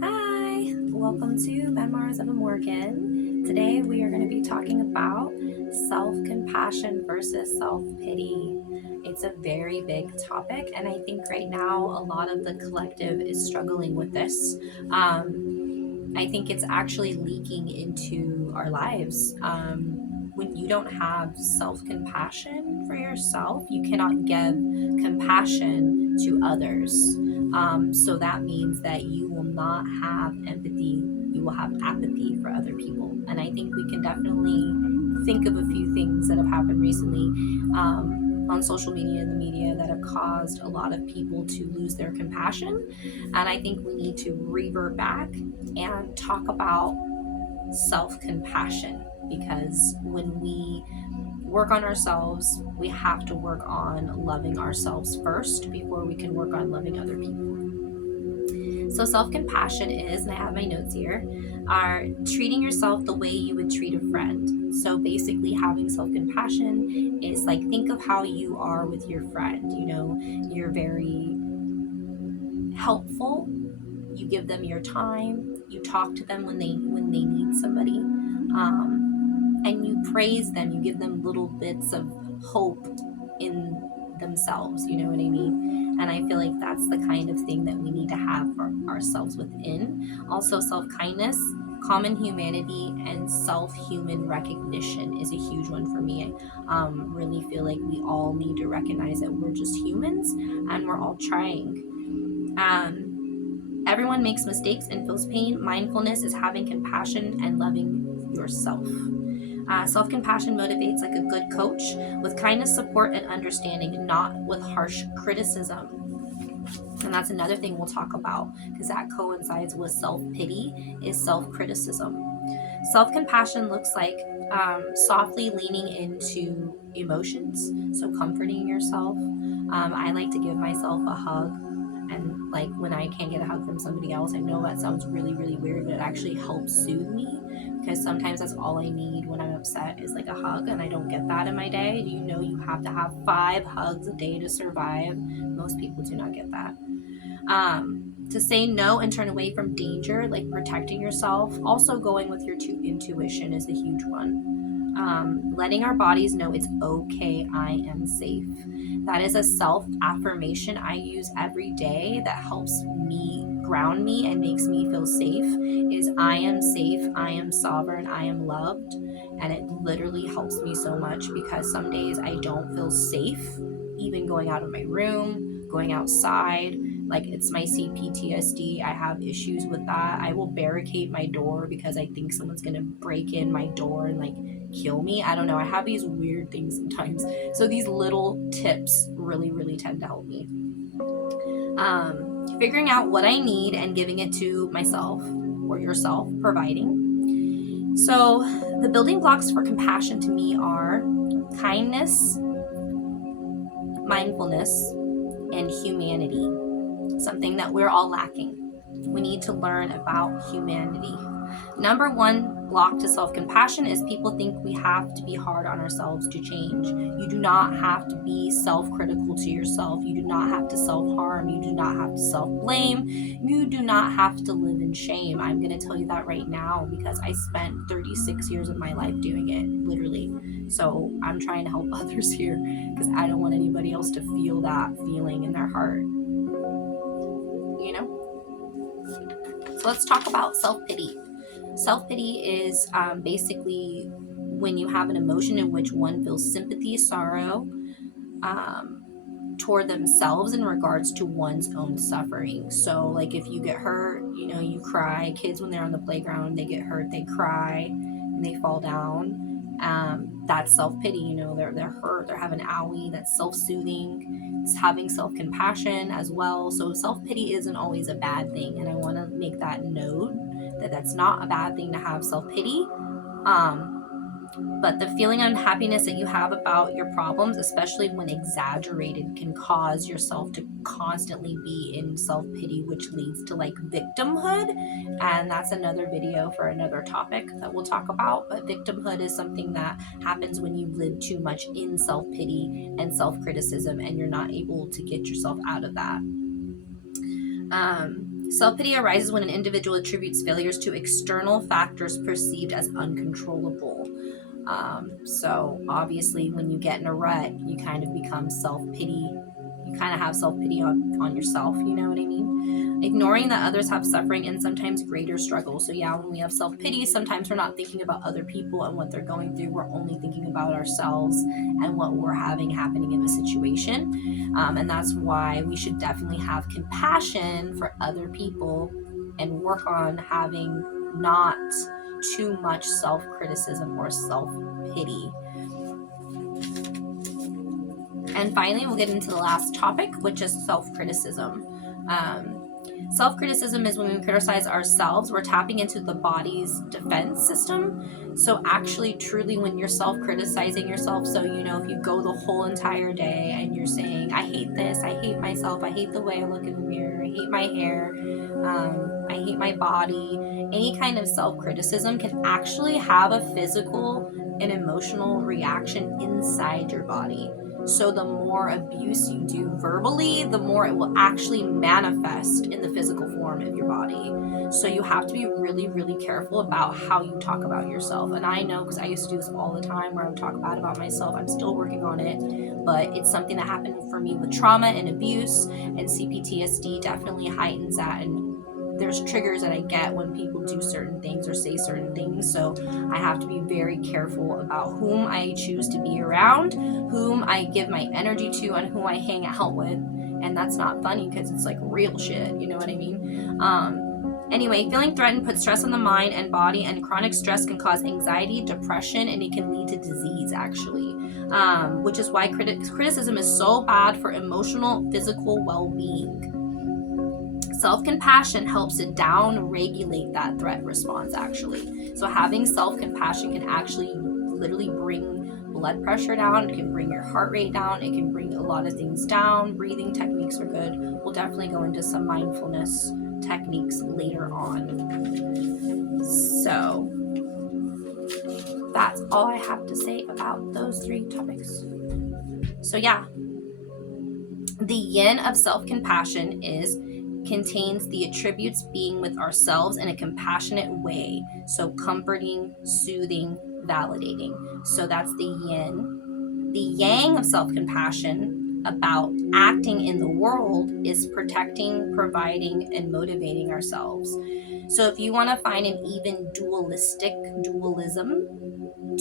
Hi, welcome to Memoirs of a Morgan. Today we are going to be talking about self-compassion versus self-pity. It's a very big topic, and I think right now a lot of the collective is struggling with this. I think it's actually leaking into our lives. When you don't have self compassion for yourself, you cannot give compassion to others. So that means that you will not have empathy, you will have apathy for other people. And I think we can definitely think of a few things that have happened recently. On social media and the media that have caused a lot of people to lose their compassion. And I think we need to revert back and talk about self compassion, because when we work on ourselves, we have to work on loving ourselves first before we can work on loving other people. So, self compassion is, and I have my notes here, are treating yourself the way you would treat a friend. So, basically, having self compassion is like, think of how you are with your friend. You know, you're very helpful, you give them your time, you talk to them when they need somebody, and you praise them, you give them little bits of hope in themselves, you know what I mean? And I feel like that's the kind of thing that we need to have for ourselves within. Also, self-kindness, common humanity, and self-human recognition is a huge one for me. I really feel like we all need to recognize that we're just humans and we're all trying. Everyone makes mistakes and feels pain. Mindfulness is having compassion and loving yourself. Self compassion motivates like a good coach with kindness, support, and understanding, not with harsh criticism. And that's another thing we'll talk about, because that coincides with self pity, is self criticism. Self compassion looks like softly leaning into emotions, so comforting yourself. I like to give myself a hug, and like when I can't get a hug from somebody else, I know that sounds really, really weird, but it actually helps soothe me, because sometimes that's all I need when I'm upset is like a hug, and I don't get that in my day. Do you know you have to have 5 hugs a day to survive? Most people do not get that. To say no and turn away from danger, like protecting yourself. Also, going with your intuition is a huge one. Letting our bodies know it's okay, I am safe. That is a self affirmation I use every day that helps me ground me and makes me feel safe. Is I am safe, I am sovereign, I am loved. And it literally helps me so much, because some days I don't feel safe, even going out of my room, going outside. Like, it's my CPTSD. I have issues with that. I will barricade my door because I think someone's gonna break in my door and like kill me. I don't know. I have these weird things sometimes. So these little tips really, really tend to help me. Figuring out what I need and giving it to myself or yourself, providing. So the building blocks for compassion to me are kindness, mindfulness, and humanity. Something that we're all lacking. We need to learn about humanity. Number one block to self compassion is people think we have to be hard on ourselves to change. You do not have to be self critical to yourself. You do not have to self harm. You do not have to self blame. You do not have to live in shame. I'm going to tell you that right now, because I spent 36 years of my life doing it, literally. So I'm trying to help others here, because I don't want anybody else to feel that feeling in their heart. You know? So let's talk about self pity. Self pity is basically when you have an emotion in which one feels sympathy, sorrow toward themselves in regards to one's own suffering. So, like, if you get hurt, you know, you cry. Kids, when they're on the playground, they get hurt, they cry, and they fall down. That's self pity. You know, they're hurt, they're having owie. That's self soothing. It's having self compassion as well. So, self pity isn't always a bad thing, and I want to make that note that that's not a bad thing to have self pity. But the feeling of unhappiness that you have about your problems, especially when exaggerated, can cause yourself to constantly be in self pity, which leads to like victimhood. And that's another video for another topic that we'll talk about. But victimhood is something that happens when you live too much in self pity and self criticism, and you're not able to get yourself out of that. Self-pity arises when an individual attributes failures to external factors perceived as uncontrollable. So obviously when you get in a rut, you kind of become self-pity. You kind of have self-pity on yourself, you know what I mean? Ignoring that others have suffering and sometimes greater struggle. So yeah, when we have self-pity, sometimes we're not thinking about other people and what they're going through. We're only thinking about ourselves and what we're having happening in the situation. And that's why we should definitely have compassion for other people and work on having not too much self-criticism or self-pity. And finally, we'll get into the last topic, which is self-criticism. Self-criticism is when we criticize ourselves, we're tapping into the body's defense system. So actually, truly, when you're self-criticizing yourself, so if you go the whole entire day and you're saying, I hate this, I hate myself, I hate the way I look in the mirror, I hate my hair, I hate my body, any kind of self-criticism can actually have a physical and emotional reaction inside your body. So the more abuse you do verbally, the more it will actually manifest in the physical form of your body. So you have to be really, really careful about how you talk about yourself. And I know, because I used to do this all the time, where I would talk bad about myself. I'm still working on it, but it's something that happened for me with trauma and abuse, and CPTSD definitely heightens that. And there's triggers that I get when people do certain things or say certain things. So I have to be very careful about whom I choose to be around, whom I give my energy to, and who I hang out with. And that's not funny because it's like real shit, you know what I mean? Anyway, feeling threatened puts stress on the mind and body, and chronic stress can cause anxiety, depression, and it can lead to disease, actually. Which is why criticism is so bad for emotional, physical well-being. Self-compassion helps to down-regulate that threat response, actually. So having self-compassion can actually literally bring blood pressure down. It can bring your heart rate down. It can bring a lot of things down. Breathing techniques are good. We'll definitely go into some mindfulness techniques later on. So that's all I have to say about those 3 topics. So yeah, the yin of self-compassion contains the attributes being with ourselves in a compassionate way. So comforting, soothing, validating. So that's the yin. The yang of self-compassion, about acting in the world, is protecting, providing, and motivating ourselves. So if you want to find an even dualism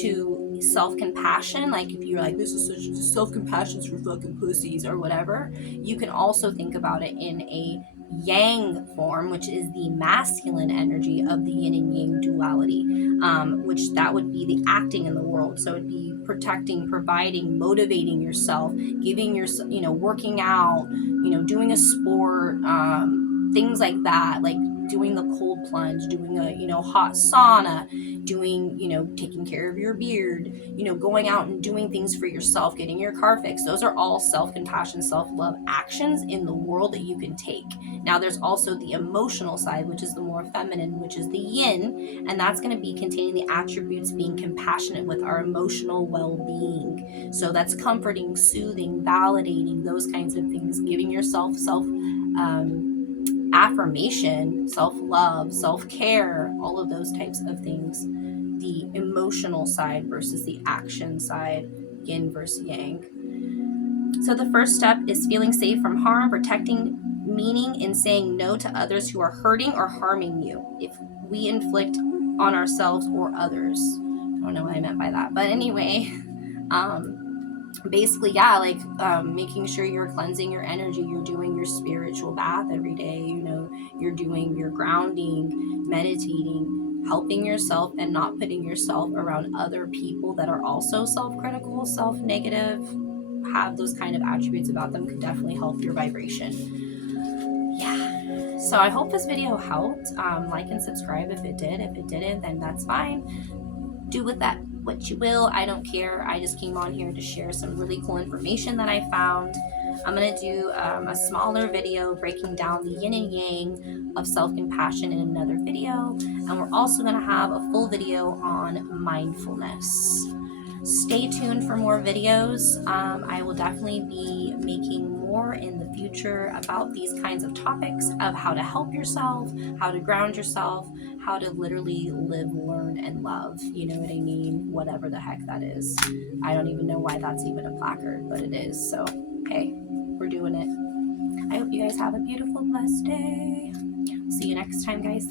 to self-compassion, like if you're like, this is such self-compassion's for fucking pussies or whatever, you can also think about it in a yang form, which is the masculine energy of the yin and yang duality, which that would be the acting in the world. So it'd be protecting, providing, motivating yourself, giving yourself, working out, doing a sport, things like that, like doing the cold plunge, doing a hot sauna, doing taking care of your beard, going out and doing things for yourself, getting your car fixed. Those are all self-compassion, self-love actions in the world that you can take. Now there's also the emotional side, which is the more feminine, which is the yin, and that's going to be containing the attributes being compassionate with our emotional well-being. So that's comforting, soothing, validating, those kinds of things, giving yourself affirmation, self-love, self-care, all of those types of things. The emotional side versus the action side, yin versus yang. So the first step is feeling safe from harm, protecting, meaning in saying no to others who are hurting or harming you if we inflict on ourselves or others. I don't know what I meant by that, but anyway, basically, yeah, like making sure you're cleansing your energy, you're doing your spiritual bath every day, you're doing your grounding, meditating, helping yourself and not putting yourself around other people that are also self-critical, self-negative, have those kind of attributes about them, could definitely help your vibration. Yeah, so I hope this video helped. Like and subscribe if it did. If it didn't, then that's fine. Do with that what you will. I don't care. I just came on here to share some really cool information that I found. I'm going to do a smaller video breaking down the yin and yang of self-compassion in another video. And we're also going to have a full video on mindfulness. Stay tuned for more videos. I will definitely be making more more in the future about these kinds of topics of how to help yourself, how to ground yourself, how to literally live, learn, and love. You know what I mean? Whatever the heck that is. I don't even know why that's even a placard, but it is. So, hey, we're doing it. I hope you guys have a beautiful, blessed day. See you next time, guys.